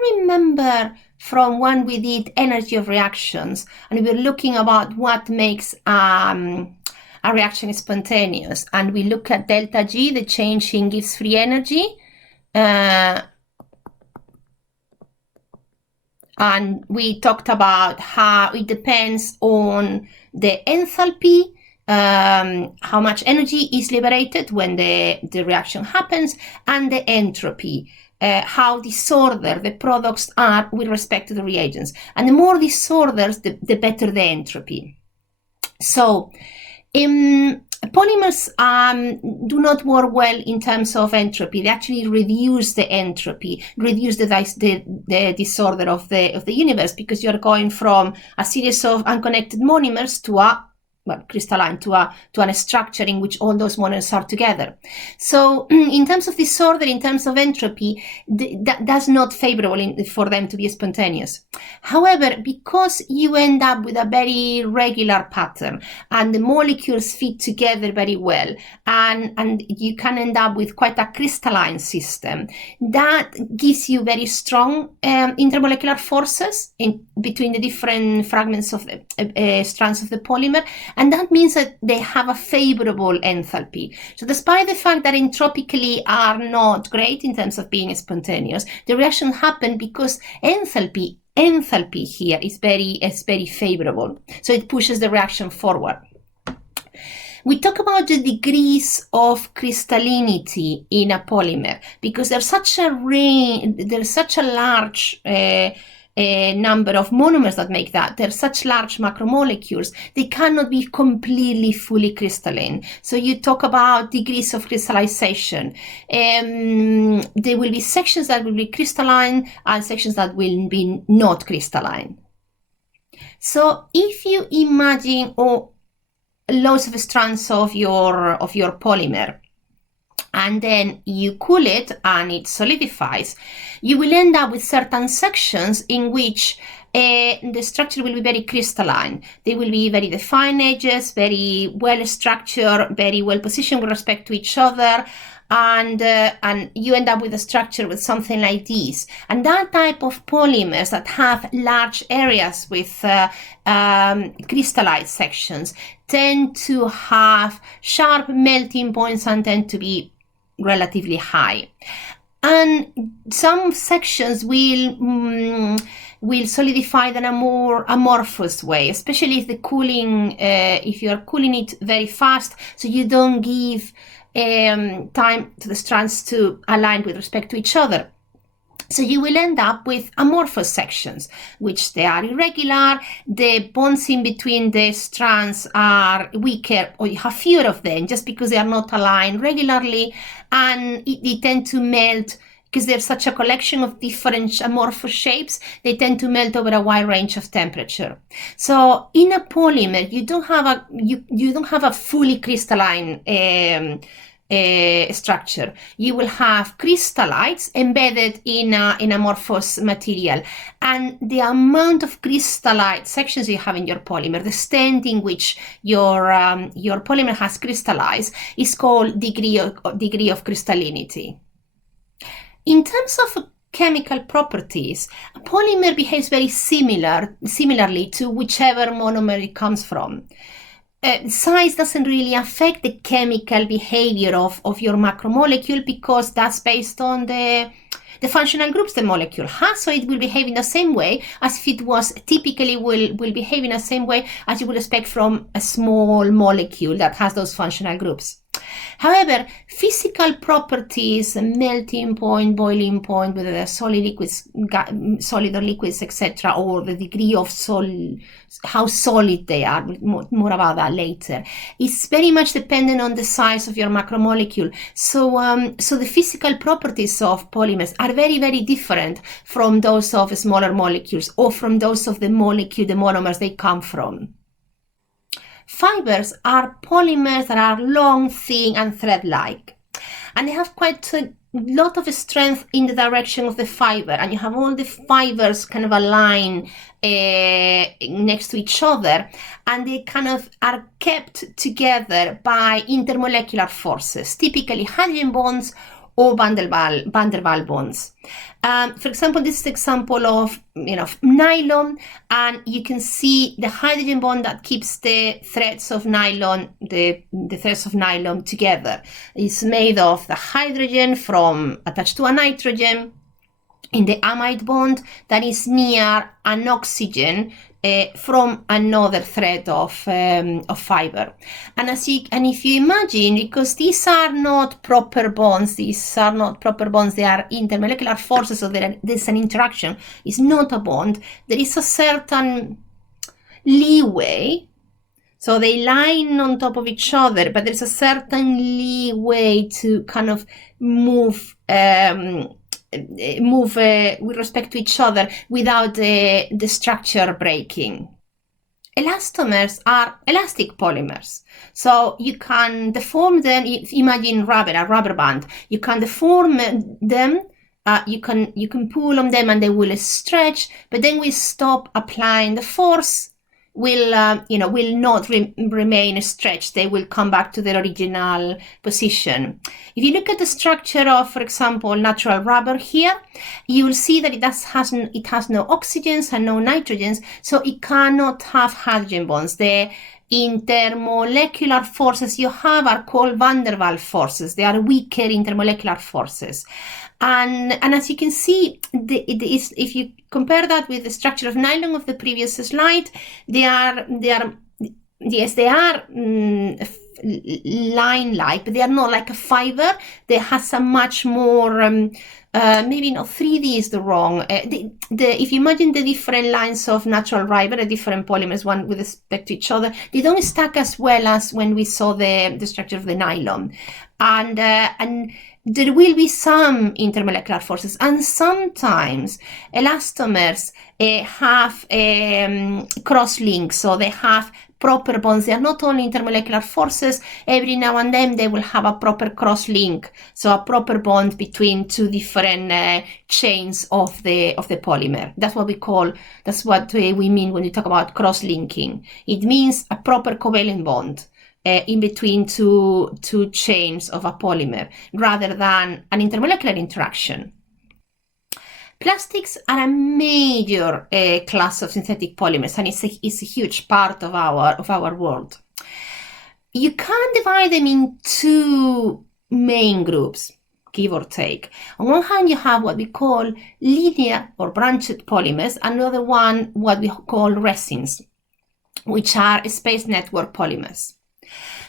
you remember from when we did energy of reactions, and we were looking about what makes a reaction spontaneous, and we look at delta G, the change in Gibbs free energy, and we talked about how it depends on the enthalpy, how much energy is liberated when the reaction happens, and the entropy, how disordered the products are with respect to the reagents. And the more disorders, the better the entropy. So polymers do not work well in terms of entropy. They actually reduce the entropy, reduce the disorder of the universe, because you're going from a series of unconnected monomers to a crystalline, to a structure in which all those monomers are together. So in terms of disorder, in terms of entropy, that's not favorable for them to be spontaneous. However, because you end up with a very regular pattern and the molecules fit together very well, and you can end up with quite a crystalline system, that gives you very strong intermolecular forces between the different fragments of the strands of the polymer. And that means that they have a favorable enthalpy. So despite the fact that entropically are not great in terms of being spontaneous, the reaction happened because enthalpy here is very favorable. So it pushes the reaction forward. We talk about the degrees of crystallinity in a polymer because there's such a large number of monomers that make that. They're such large macromolecules, they cannot be completely fully crystalline. So you talk about degrees of crystallization. There will be sections that will be crystalline and sections that will be not crystalline. So if you imagine loads of strands of your polymer, and then you cool it and it solidifies, you will end up with certain sections in which the structure will be very crystalline. They will be very defined edges, very well structured, very well positioned with respect to each other, and you end up with a structure with something like this. And that type of polymers that have large areas with crystallized sections tend to have sharp melting points and tend to be relatively high. And some sections will solidify in a more amorphous way, especially if the cooling, if you're cooling it very fast, so you don't give time to the strands to align with respect to each other. So you will end up with amorphous sections, which they are irregular, the bonds in between the strands are weaker, or you have fewer of them just because they are not aligned regularly, and they tend to melt because there's such a collection of different amorphous shapes. They tend to melt over a wide range of temperature. So in a polymer, you don't have a fully crystalline structure. You will have crystallites embedded in amorphous material, and the amount of crystallite sections you have in your polymer, the extent in which your polymer has crystallized, is called degree of crystallinity. In terms of chemical properties, a polymer behaves very similarly to whichever monomer it comes from. Size doesn't really affect the chemical behavior of your macromolecule because that's based on the functional groups the molecule has, so it will behave in the same way as if it was typically will behave in the same way as you would expect from a small molecule that has those functional groups. However, physical properties, melting point, boiling point, whether they're solid or liquids, etc., or the degree of how solid they are, more about that later, is very much dependent on the size of your macromolecule. So the physical properties of polymers are very, very different from those of smaller molecules or from those of the monomers they come from. Fibers are polymers that are long, thin, and thread-like, and they have quite a lot of strength in the direction of the fiber, and you have all the fibers kind of aligned next to each other, and they kind of are kept together by intermolecular forces, typically hydrogen bonds or van der Waal bonds. For example, this is the example of nylon, and you can see the hydrogen bond that keeps the threads of nylon, the threads of nylon together. It's made of the hydrogen attached to a nitrogen in the amide bond that is near an oxygen from another thread of fiber. And if you imagine, because these are not proper bonds, they are intermolecular forces, so there's an interaction. It's not a bond. There is a certain leeway. So they line on top of each other, but there's a certain leeway to kind of move with respect to each other without the structure breaking. Elastomers are elastic polymers. So you can deform them. Imagine a rubber band. You can deform them. You can pull on them and they will stretch, but then we stop applying the force. Will not remain stretched. They will come back to their original position. If you look at the structure of, for example, natural rubber here, you will see that it has no oxygens and no nitrogens, so it cannot have hydrogen bonds. The intermolecular forces you have are called van der Waal forces. They are weaker intermolecular forces. And as you can see, if you compare that with the structure of nylon of the previous slide, they are line-like, but they are not like a fiber. They have a much more, maybe not 3D is the wrong. If you imagine the different lines of natural rubber, the different polymers, one with respect to each other, they don't stack as well as when we saw the structure of the nylon. And there will be some intermolecular forces, and sometimes elastomers have cross links, so they have proper bonds. They are not only intermolecular forces. Every now and then they will have a proper cross link, so a proper bond between two different chains of the polymer. That's what we mean when we talk about cross linking. It means a proper covalent bond in between two chains of a polymer, rather than an intermolecular interaction. Plastics are a major class of synthetic polymers, and it's a huge part of our world. You can divide them in two main groups, give or take. On one hand, you have what we call linear or branched polymers, and the other one what we call resins, which are space network polymers.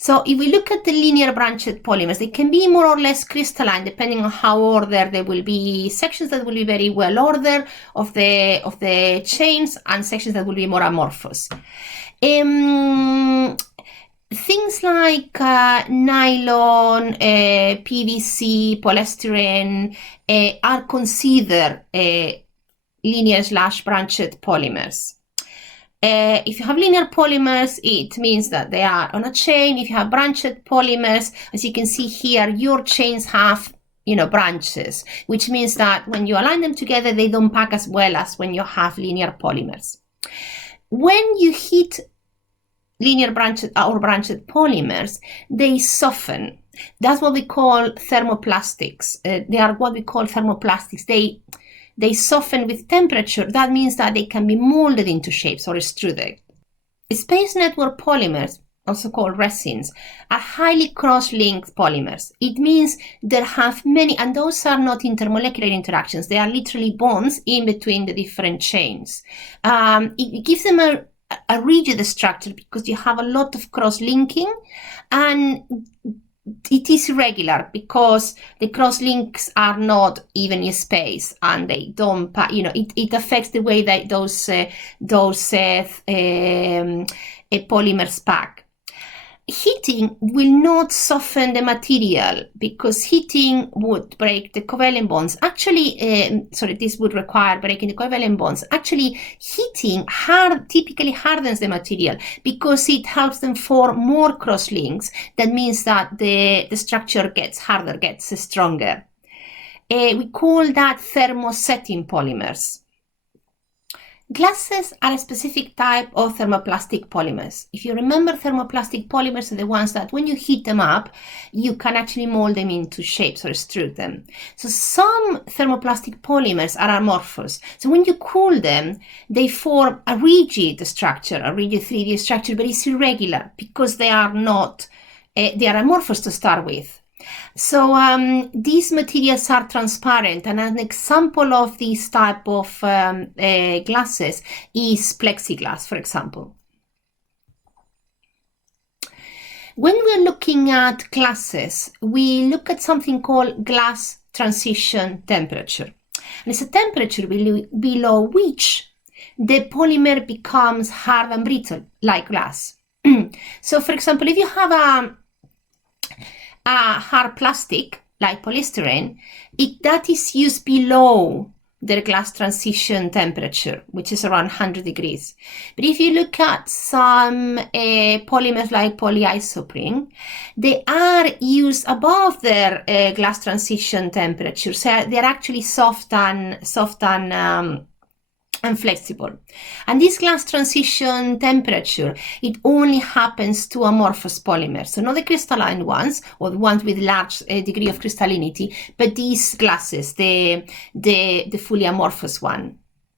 So if we look at the linear branched polymers, they can be more or less crystalline depending on how ordered. There will be sections that will be very well ordered of the chains, and sections that will be more amorphous. Things like nylon, PVC, polystyrene are considered linear/branched polymers. If you have linear polymers, it means that they are on a chain. If you have branched polymers, as you can see here, your chains have branches, which means that when you align them together, they don't pack as well as when you have linear polymers. When you heat linear branched or branched polymers, they soften. That's what we call thermoplastics. They are what we call thermoplastics. They soften with temperature. That means that they can be molded into shapes or extruded. Space network polymers, also called resins, are highly cross-linked polymers. It means they have many, and those are not intermolecular interactions. They are literally bonds in between the different chains. It gives them a rigid structure because you have a lot of cross-linking, and it is irregular because the cross links are not evenly spaced, and they don't, it affects the way that those polymers pack. Heating will not soften the material because heating would break the covalent bonds. Actually, this would require breaking the covalent bonds. Actually, heating typically hardens the material because it helps them form more cross links. That means that the structure gets harder, gets stronger. We call that thermosetting polymers. Glasses are a specific type of thermoplastic polymers. If you remember, thermoplastic polymers are the ones that when you heat them up, you can actually mold them into shapes or extrude them. So some thermoplastic polymers are amorphous. So when you cool them, they form a rigid structure, a rigid 3D structure, but it's irregular because they are not, they are amorphous to start with. So these materials are transparent, and an example of this type of glasses is plexiglass, for example. When we're looking at glasses, we look at something called glass transition temperature. And it's a temperature below which the polymer becomes hard and brittle, like glass. So, for example, if you have a hard plastic like polystyrene, that is used below their glass transition temperature, which is around 100 degrees. But if you look at some polymers like polyisoprene, they are used above their glass transition temperature. So they're actually soft and flexible. And this glass transition temperature, it only happens to amorphous polymers. So not the crystalline ones or the ones with large degree of crystallinity, but these glasses, the fully amorphous one.